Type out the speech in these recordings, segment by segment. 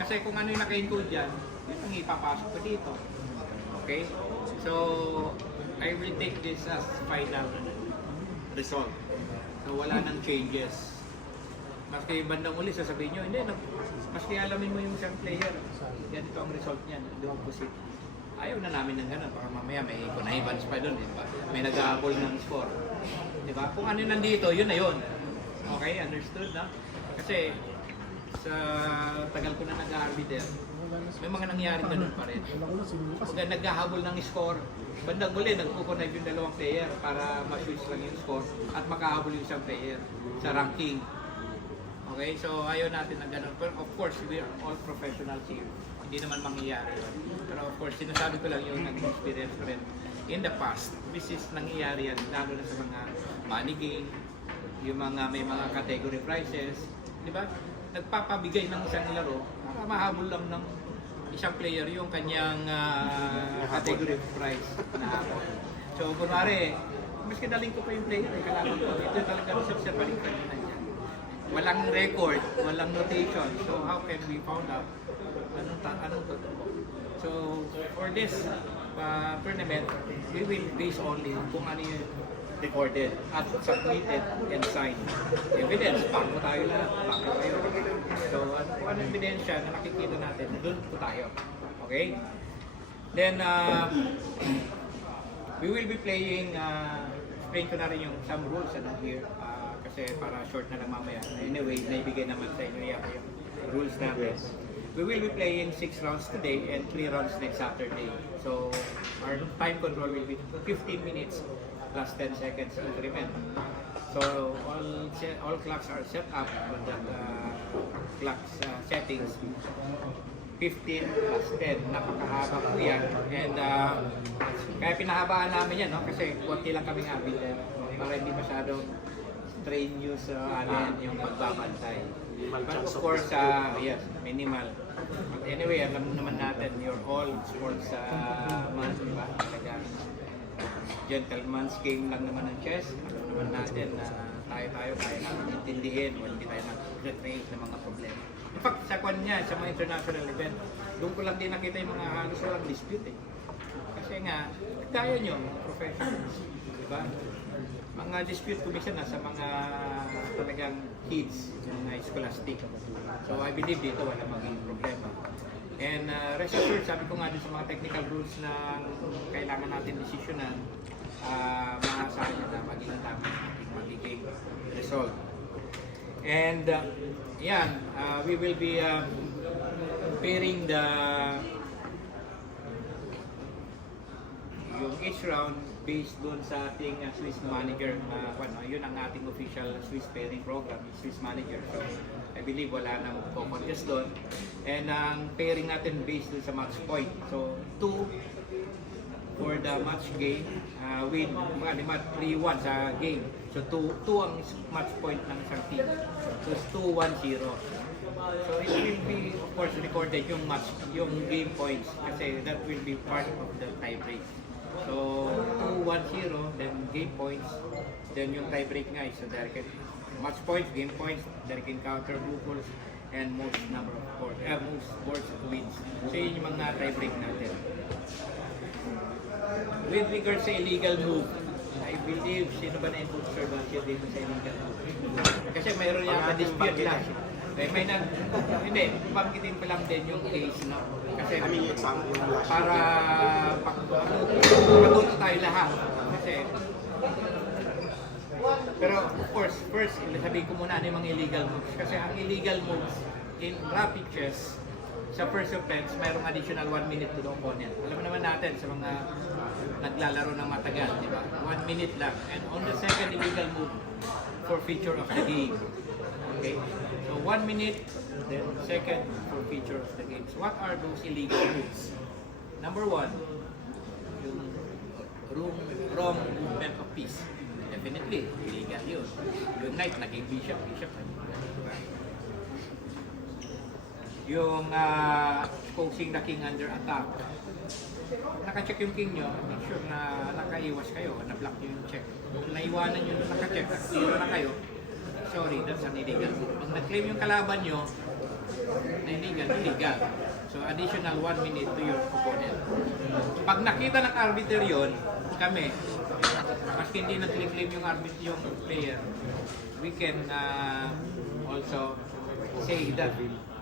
Kasi kung ano yung naka-encode dyan, yun ang ipapasok ko dito. Okay? So, I will take this as final result. So, wala nang changes. Maski bandang uli, sasabihin nyo, hindi, maski alamin mo yung isang player, ganito ang result niyan, the opposite. Ayaw na namin ng gano'n, baka mamaya may connivance pa doon, diba? May nag-aabol ng score. Diba? Kung ano nandito, yun na yun. Okay, understood na? Kasi sa tagal ko na nag-arbiter, may mga nangyari ganun pa rin. Kung naghahabol ng score, bandang uli, nagkukonnive yung dalawang player para ma-switch lang yung score at makahabol yung isang player sa ranking. Okay, so ayaw natin ng ganun. But of course, we are all professionals here. Hindi naman mangyayari yun. Pero of course, sinasabi ko lang yung nag-experience ko rin in the past. This is nangyayari yan, lalo na sa mga money game, yung mga may mga category prizes. Di ba? Nagpapabigay ng isang laro para mahabol lang ng isang player yung kanyang category prize na habol. So, kunwari, mas kinaling ko pa yung player, kailangan ko. Ito talaga sa balikan nila. Walang record, walang notation. So how can we found out anong totoo? So for this tournament, we will base only kung ano yung recorded at submitted and signed. Evidence, bako tayo lahat, bako tayo. So kung anong ebidensya na nakikita natin, doon po tayo. Okay? Then we will be playing, explain ko na rin yung some rules here. Kasi para short na lang mamaya. Anyway, naibigay naman sa inyo yung rules natin. We will be playing 6 rounds today and 3 rounds next Saturday. So, our time control will be 15 minutes plus 10 seconds increment. So, all clocks are set up on the clock settings. 15 plus 10. Napakahaba po yan. And kaya pinahabaan namin yan, no? Kasi konti lang kaming habit para hindi masyado train nyo sa yung pagbabantay. But of course, yes, minimal. But anyway, alam naman natin, you're all sports man, diba? Talagang gentleman's game lang naman ng chess. Alam naman natin na tayo kaya natin intindihin o hindi tayo mag-create ng mga problema. In fact, sa kwan niya, sa mga international event, doon ko lang din nakita yung mga halos walang dispute eh. Kasi nga, kaya nyo, professionals. Diba? Mga dispute commission na sa mga talagang kids, mga scholastic. So I believe dito wala maging problema. And rest assured, sabi ko nga din sa mga technical rules na kailangan natin desisyonan, maasahan na maging tama magiging result. And yan, we will be pairing yung each round based doon sa ating Swiss manager. Yun ang ating official Swiss pairing program, Swiss manager. So I believe wala nang contest doon. And ang pairing natin based doon sa match point. So 2 for the match game, with 3-1 sa game. So 2 ang match point ng isang team. So it's 2-1-0. So it will be of course recorded yung game points kasi that will be part of the tie break. So 2-1-0, then game points, then yung tie break nga is so direct match points, game points, direct encounter, blue goals, and most number of boards, most boards wins. So yun yung mga tie break natin. With regards sa illegal move, I believe sino ba na-involve sir ba siya dito sa illegal move? Kasi mayroon yung dispute lang. May hindi, banggitin ko lang din yung case, no? Kasi para patuto tayo lahat. Kasi, pero of course, first, sabihin ko muna ano yung mga illegal moves. Kasi ang illegal moves in rapid chess, sa first offense, mayroong additional 1 minute to the opponent. Alam naman natin sa mga naglalaro ng matagal, di ba? 1 minute lang. And on the second illegal move, forfeiture of the game. Okay? So 1 minute, then second forfeiture of the game. So what are those illegal moves? Number 1, yung wrong movement of piece. Definitely, illegal yun. Yung knight, naging bishop. Yung posing the king under attack. Naka-check yung king nyo, make sure na nakaiwas kayo, na-block nyo yung check. Kung naiwanan nyo na naka-check, zero na kayo, sorry, that's an illegal move. Pag nag-claim yung kalaban nyo, na illegal, illegal. So additional 1 minute to your opponent. Pag nakita ng arbiter yun, kami, maski hindi nag-claim yung arbiter yung player, we can also say that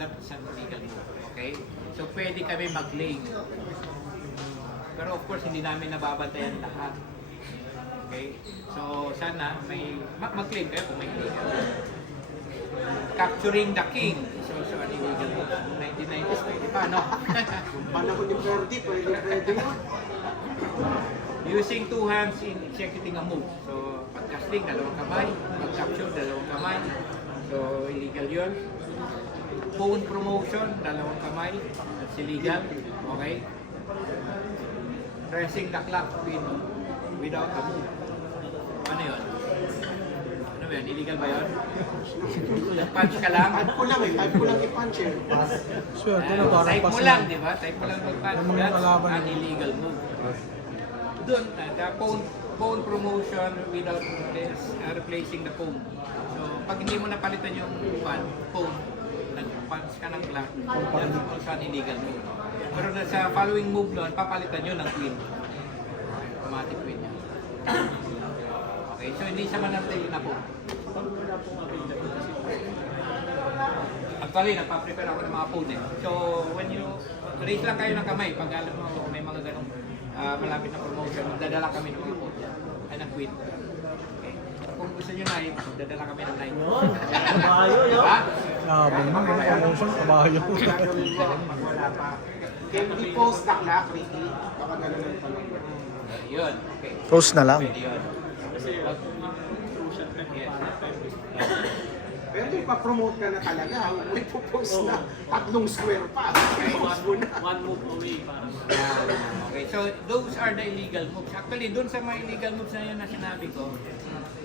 that's an illegal move. Okay? So pwede kami mag-claim. Pero of course, hindi namin nababantayan lahat. Okay? So sana may mag-claim kayo kung may claim. Capturing the king is also an illegal move. 1990s, pwede pa, no? Panahon ni Ferdy, pwede mo. Using two hands in executing a move. So, pag-casting, dalawang kamay. Pag-capture, dalawang kamay. So, illegal yun. Phone promotion, dalawang kamay. That's illegal. Okay? Pressing the clock without a move. Ano yun? Ano ba yun? Illegal ba yun? Punch ka lang? Type ko lang i-punch eh. Sure, Type mo lang, di ba? Type mo lang mag-punch. That's an illegal move. Doon, the phone promotion without replacing the phone. So, pag hindi mo napalitan yung phone, nag-punch ka ng clock, that's also an illegal move. Pero sa following move doon, papalitan nyo ng queen. Automatic queen niya. Okay, so hindi siya manantay na po. Actually, nagpa-prepare ako ng mga phone eh. So, when you raise lang kayo ng kamay, pag alam mo may mga ganong malapit na promotion, magdadala kami ng mga phone dyan. Ay, ng queen. Okay. Kung gusto nyo na, magdadala kami ng 9. Kabayo, yo. Diba? Promotion, kabayo. Gagawin ko pag wala pa. Can we post the clock, Ricky? Baka gano'n lang pala. Yun. Okay. Post na lang. Pwede yun. Yes. Pero may pa-promote ka na talaga. May po-post na 3 square pa. Post mo na. One move away, parang. Okay, so those are the illegal moves. Actually, dun sa mga illegal moves na yun na sinabi ko,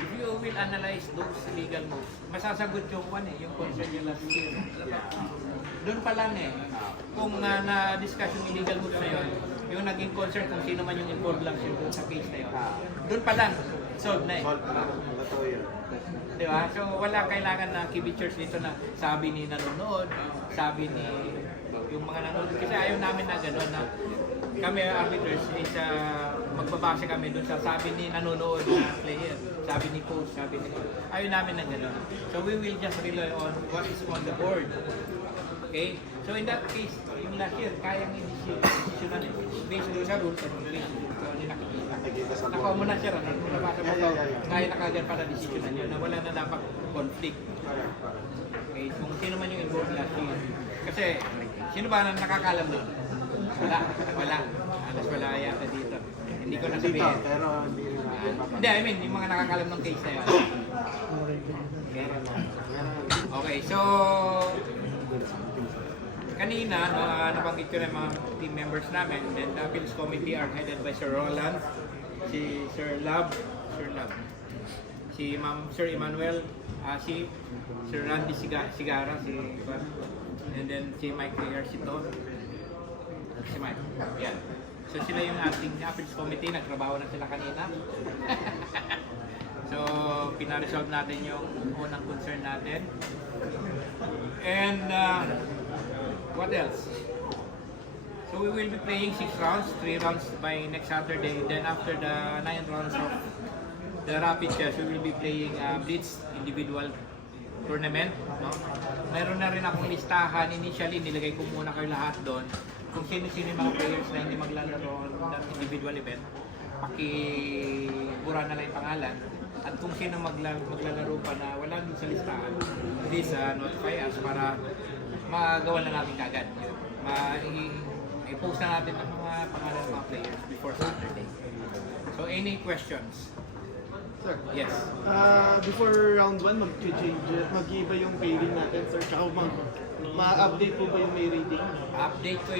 if you will analyze those illegal moves, masasagot yung yung concern yung last year. Doon pa lang kung na-discuss yung illegal moves na yun, yung naging concern kung sino man yung involved lang siya sa case na yun. Doon pa lang, solve na Solve na. Totoo yun. Di ba? So wala kailangan na kibitchers dito na sabi ni nanonood, sabi ni yung mga nanonood. Kasi ayaw namin na gano'n na kami arbiters is magbabase kami doon sa sabi ni nanonood na player, sabi ni coach, sabi ni ayaw namin na gano'n. So we will just rely on what is on the board. Okay? So in that case, yung last year, kayang i-decisionan based doon sa rules and regulations. So hindi nakikita. Nakuha mo na siya, nabasa mo ito, kaya na kagad para decisionan yun, na wala na dapat conflict. Okay? Kung sino man yung involved last year. Kasi, sino ba na nakakalam nun? Wala. Alas wala yata dito. Hindi ko nasabihin. Pero hindi rin Hindi, I mean, yung mga nakakalam ng case na yun. Okay? Okay, so kanina, nabanggit ko na yung mga team members namin, and the appeals committee are headed by Sir Roland, si Sir Lab, si Sir Emmanuel, si Sir Randy Sigara, and then si Mike Garcito, si Mike, yan. So sila yung ating appeals committee, nagtrabaho na sila kanina. So, pina-resolve natin yung unang concern natin. And, what else? So, we will be playing 6 rounds, 3 rounds by next Saturday. Then, after the 9 rounds of the rapid chess, we will be playing Blitz individual tournament. No? Mayroon na rin akong listahan. Initially, nilagay ko muna kayo lahat doon. Kung sino-sino yung mga players na hindi maglalaro ng individual event, pakibura na lang yung pangalan. At kung sino maglalaro pa na wala din sa listahan, please notify us para magawa na natin kagad. I-post na natin ang mga pangalan ng mga players before Saturday. So, any questions? Sir, Yes. before round 1, mag-iba yung pairing natin, sir. Tsaka ma-update po ba yung may rating? Update ko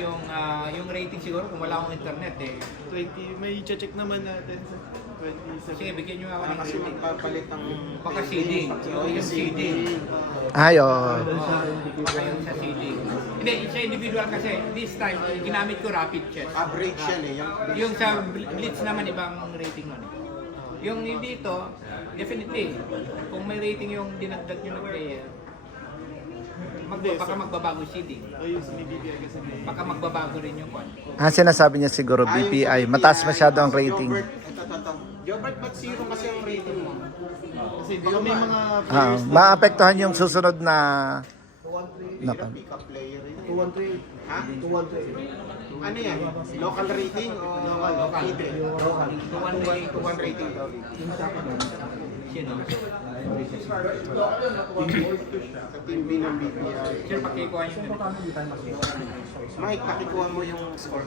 yung rating siguro kung wala akong internet eh. 20, may check naman natin, sir. 27. Sige, bigyan nyo ako ng Kasi rating. magpapalit ng Baka seeding. Yung seeding. Ay, oo. Baka yung sa seeding. Hindi, sa individual kasi this time, ginamit ko rapid chess. average yan eh. Yung sa Blitz naman, ibang rating nun eh. Yung dito, definitely, kung may rating yung dinagdag nyo ng player, baka magbabago yung seeding. Ayun, sa BPI kasi may... Baka magbabago rin yung kwan. Sinasabi niya siguro BPI. Mataas masyado ang rating. Jobert, ba't zero kasi ang rating mo? Kasi di ba may mga Maapektuhan yung susunod na... Hirap pick-up player yun. 213. Ha? 213. Ano yan? Local rating o local? Hindi. Local. 2-1 rating daw. Sino? Sa team B ng BPI. Sir, pakikuha yung Mike, pakikuha mo yung score.